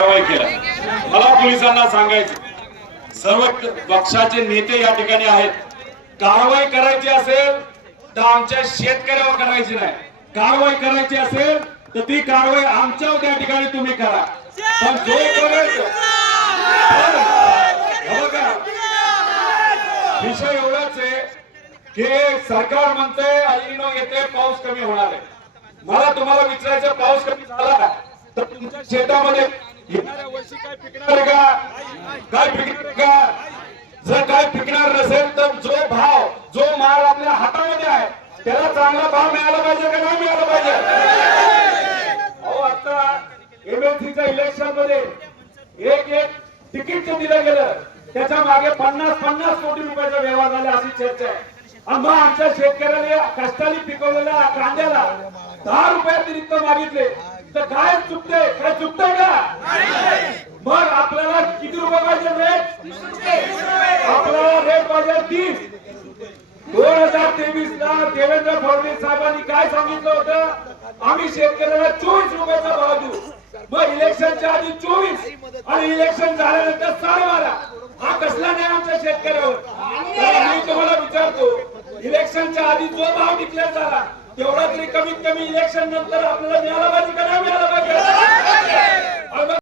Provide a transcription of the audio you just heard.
कारवाई केला। मला पोलिसांना सांगायचं, सर्व पक्षाचे नेते या ठिकाणी आहेत, कारवाई करायची असेल तर आमच्या शेतकऱ्यावर करायची नाही, कारवाई करायची असेल तर ती कारवाई आमच्या त्या ठिकाणी तुम्ही करा। पण जो विषय एवढाच आहे की सरकार म्हणते अलिनो येते, पाऊस कमी होणार आहे। मला तुम्हाला विचारायचं, पाऊस कमी झाला तर तुमच्या शेतामध्ये येणाऱ्या वर्षी काय पिकणार आहे का? काय पिकणार का? जर काय पिकणार नसेल तर जो भाव, जो माल आपल्या हातामध्ये आहे त्याला चांगला भाव मिळाला पाहिजे का नाही मिळाला पाहिजे? अहो, आता एमएलसीच्या इलेक्शन मध्ये एक तिकीट दिलं गेलं, त्याच्या मागे 50 कोटी रुपयाचा व्यवहार झाला अशी चर्चा आहे। आणि मग आमच्या शेतकऱ्याने कष्टाने पिकवलेल्या कांद्याला 10 रुपये अतिरिक्त मागितले तर काय चुकते? काय चुकतंय का? मग आपल्याला किती रुपये पाहिजे रेट? आपल्याला रेट पाहिजे 30। 2023 ला देवेंद्र फडणवीस साहेबांनी काय सांगितलं होतं? आम्ही शेतकऱ्याला 24 रुपयाचा भाव देऊ। मग इलेक्शनच्या आधी 24 आणि इलेक्शन झाल्यानंतर 12.5। हा कसला नाही आमच्या शेतकऱ्यावर? मी तुम्हाला विचारतो, इलेक्शनच्या आधी जो भाव डिक्लेअर झाला तेवढा तरी कमीत कमी इलेक्शन नंतर आपल्याला मिळाला पाहिजे का नाही मिळाला पाहिजे?